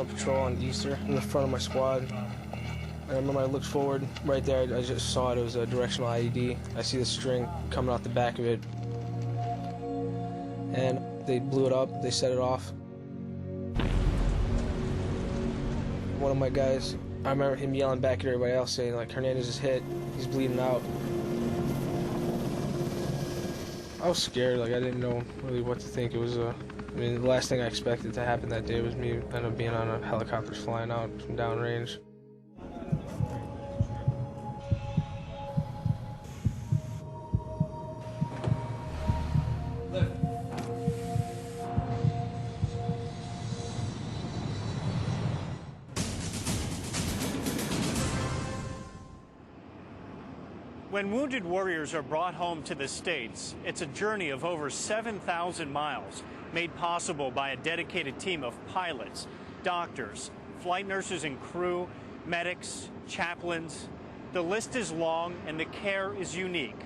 on patrol on Easter in the front of my squad. And I remember I looked forward, right there, I just saw it was a directional IED. I see the string coming out the back of it. And they blew it up, they set it off. One of my guys, I remember him yelling back at everybody else saying, like, Hernandez is hit, he's bleeding out. I was scared, like I didn't know really what to think. It was I mean, the last thing I expected to happen that day was me end up being on a helicopter flying out from downrange. When wounded warriors are brought home to the States, it's a journey of over 7,000 miles, made possible by a dedicated team of pilots, doctors, flight nurses and crew, medics, chaplains. The list is long and the care is unique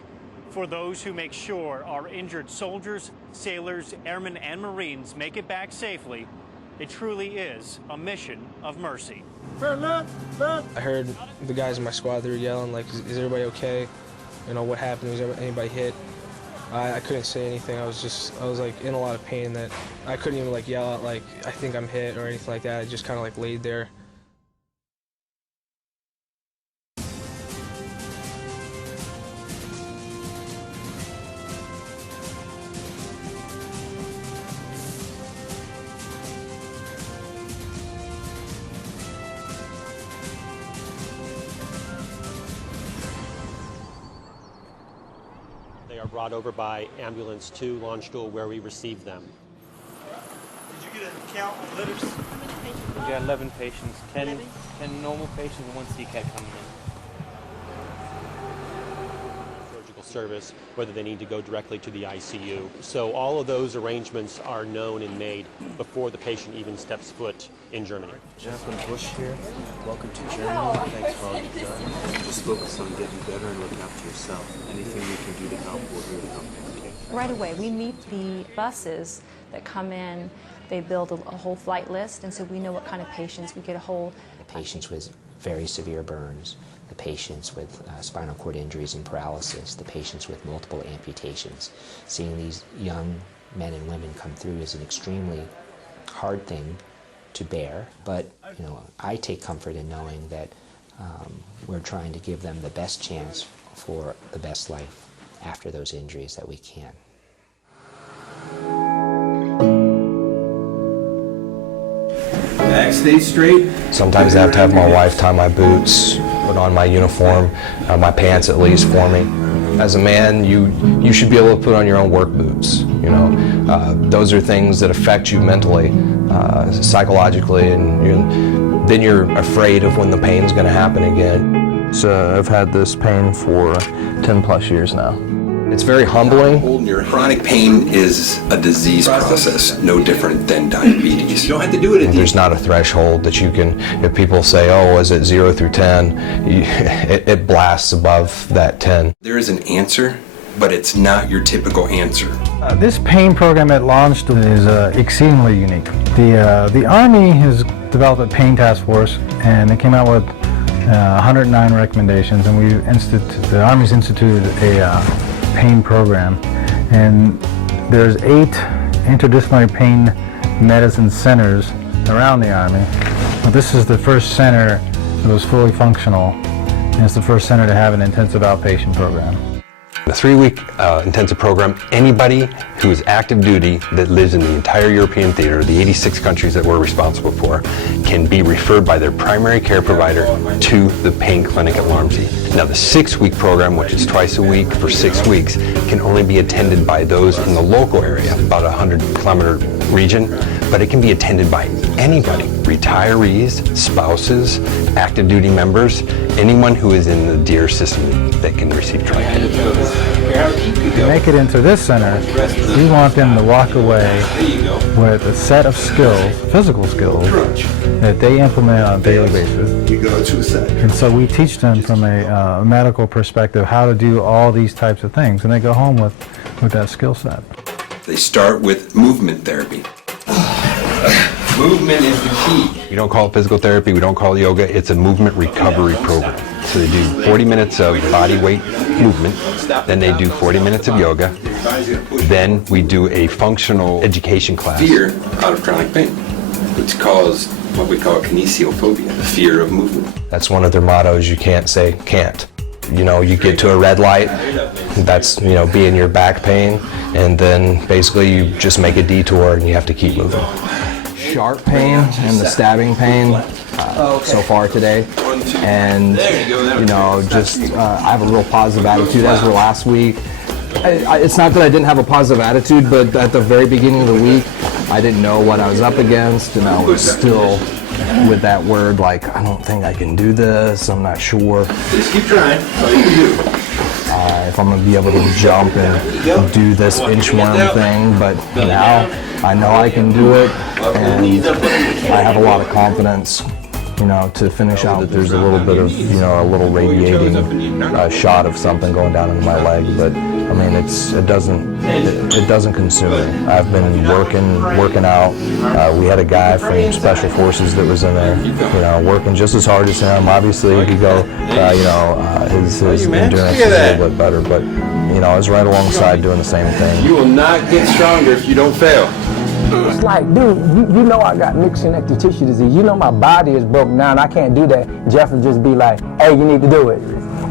for those who make sure our injured soldiers, sailors, airmen, and Marines make it back safely. It truly is a mission of mercy. I heard the guys in my squad, they were yelling, like, is everybody okay? You know, what happened? Was anybody hit? I couldn't say anything. I was like in a lot of pain that I couldn't even like yell out like, I think I'm hit or anything like that. I just kind of like laid there. They are brought over by ambulance to Landstuhl where we receive them. Did you get a count of litters? We got 11 patients, 10 normal patients and 1 CCAT coming in. Surgical service, whether they need to go directly to the ICU. So all of those arrangements are known and made before the patient even steps foot in Germany. Chaplain Bush here. Welcome to Germany. Thanks for all you've done. Just focus on getting better and looking after yourself. Anything we can do to help, we're here to help. Okay? Right away, we meet the buses that come in. They build a whole flight list, and so we know what kind of patients we get a whole. The patients with very severe burns, the patients with spinal cord injuries and paralysis, the patients with multiple amputations. Seeing these young men and women come through is an extremely hard thing to bear, but you know, I take comfort in knowing that we're trying to give them the best chance for the best life after those injuries that we can. Back, stay straight. Sometimes I have to have my wife tie my boots, put on my uniform, my pants at least for me. As a man, you should be able to put on your own work boots. You know, those are things that affect you mentally, psychologically, and then you're afraid of when the pain's going to happen again. So I've had this pain for 10 plus years now. It's very humbling. Chronic pain is a disease process, no different than diabetes. You don't have to do it. There's not a threshold that you can, if people say, oh, is it 0 through 10, it blasts above that 10. There is an answer, but it's not your typical answer. This pain program at Landstuhl is exceedingly unique. The Army has developed a pain task force, and they came out with 109 recommendations, and the Army's instituted a pain program, and there's 8 interdisciplinary pain medicine centers around the Army. But this is the first center that was fully functional, and it's the first center to have an intensive outpatient program. The 3-week intensive program, anybody who is active duty that lives in the entire European theater, the 86 countries that we're responsible for, can be referred by their primary care provider to the pain clinic at Landstuhl. Now the 6-week program, which is twice a week for 6 weeks, can only be attended by those in the local area, about a 100-kilometer region, but it can be attended by anybody, retirees, spouses, active duty members, anyone who is in the DEER system that can receive treatment. To make it into this center, we want them to walk away with a set of skills, physical skills, that they implement on a daily basis. And so we teach them from a medical perspective how to do all these types of things, and they go home with that skill set. They start with movement therapy. Movement is the key. We don't call it physical therapy, we don't call it yoga, it's a movement recovery program. So they do 40 minutes of body weight movement, then they do 40 minutes of yoga, then we do a functional education class. Fear out of chronic pain, which caused what we call kinesiophobia, the fear of movement. That's one of their mottos, you can't say can't. You know, you get to a red light, that's, you know, be in your back pain, and then basically you just make a detour and you have to keep moving. Sharp pain and the stabbing pain so far today, and you know, just I have a real positive attitude as for last week. It's not that I didn't have a positive attitude, but at the very beginning of the week I didn't know what I was up against, and I was still with that word like, I don't think I can do this, I'm not sure. Just keep trying, that's all you can do. If I'm going to be able to jump and do this inchworm thing, but now I know I can do it, and I have a lot of confidence, you know, to finish out. There's a little bit of, you know, a little radiating shot of something going down into my leg, but I mean, it doesn't consume me. I've been working out. We had a guy from Special Forces that was in there, you know, working just as hard as him. Obviously, he could go, you know, his endurance is a little bit better, but you know, I was right alongside doing the same thing. You will not get stronger if you don't fail. It's like, dude, you know I got mixed connective tissue disease. You know my body is broken down. I can't do that. Jeff would just be like, hey, you need to do it.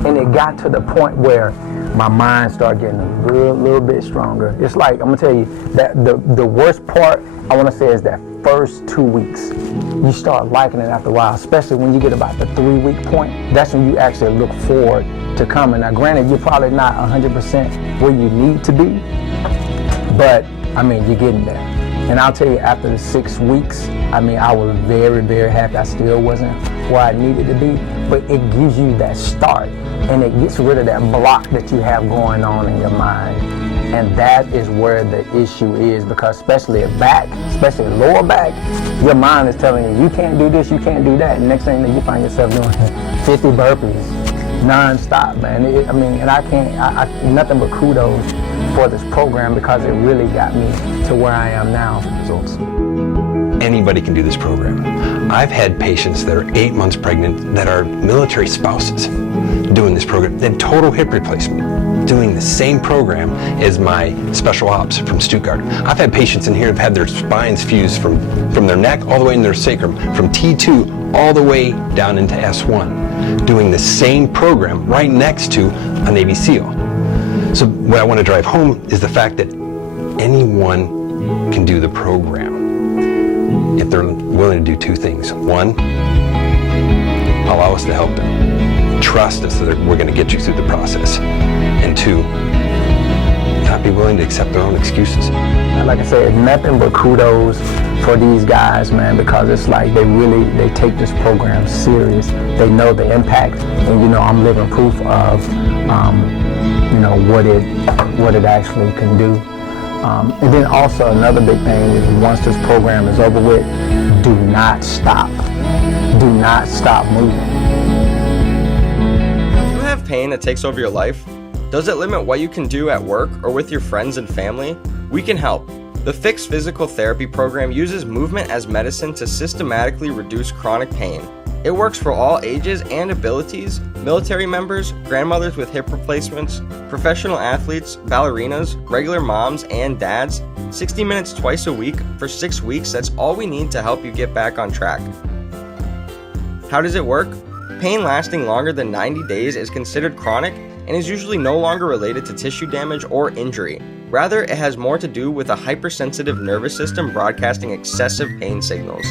And it got to the point where my mind started getting a little bit stronger. It's like, I'm gonna tell you, that the worst part, I wanna say, is that first 2 weeks. You start liking it after a while, especially when you get about the 3-week point. That's when you actually look forward to coming. Now granted, you're probably not 100% where you need to be, but I mean, you're getting there. And I'll tell you, after the 6 weeks, I mean, I was very, very happy. I still wasn't where I needed to be, but it gives you that start, and it gets rid of that block that you have going on in your mind. And that is where the issue is, because especially at back, especially lower back, your mind is telling you, you can't do this, you can't do that. And next thing you find yourself doing 50 burpees, non-stop, man. I mean, and I nothing but kudos for this program, because it really got me to where I am now. Results. Anybody can do this program. I've had patients that are 8 months pregnant that are military spouses doing this program, then total hip replacement, doing the same program as my special ops from Stuttgart. I've had patients in here who've had their spines fused from their neck all the way into their sacrum, from T2 all the way down into S1, doing the same program right next to a Navy SEAL. So what I want to drive home is the fact that anyone can do the program if they're willing to do 2 things. 1, allow us to help them. Trust us that we're going to get you through the process. And 2, not be willing to accept their own excuses. Like I said, nothing but kudos for these guys, man, because it's like they take this program serious. They know the impact, and you know, I'm living proof of you know, what it actually can do. And then also another big thing is, once this program is over with, do not stop. Do not stop moving. Do you have pain that takes over your life? Does it limit what you can do at work or with your friends and family? We can help. The Fix Physical Therapy program uses movement as medicine to systematically reduce chronic pain. It works for all ages and abilities: military members, grandmothers with hip replacements, professional athletes, ballerinas, regular moms and dads. 60 minutes twice a week for 6 weeks, that's all we need to help you get back on track. How does it work? Pain lasting longer than 90 days is considered chronic and is usually no longer related to tissue damage or injury. Rather, it has more to do with a hypersensitive nervous system broadcasting excessive pain signals.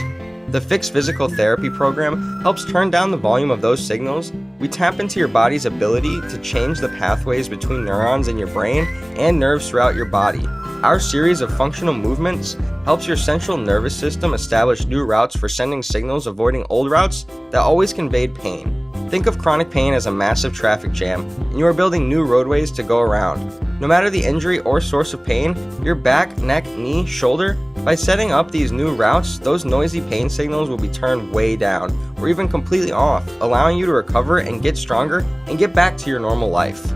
The Fix Physical Therapy program helps turn down the volume of those signals. We tap into your body's ability to change the pathways between neurons in your brain and nerves throughout your body. Our series of functional movements helps your central nervous system establish new routes for sending signals, avoiding old routes that always conveyed pain. Think of chronic pain as a massive traffic jam, and you are building new roadways to go around. No matter the injury or source of pain, your back, neck, knee, shoulder, by setting up these new routes, those noisy pain signals will be turned way down, or even completely off, allowing you to recover and get stronger and get back to your normal life.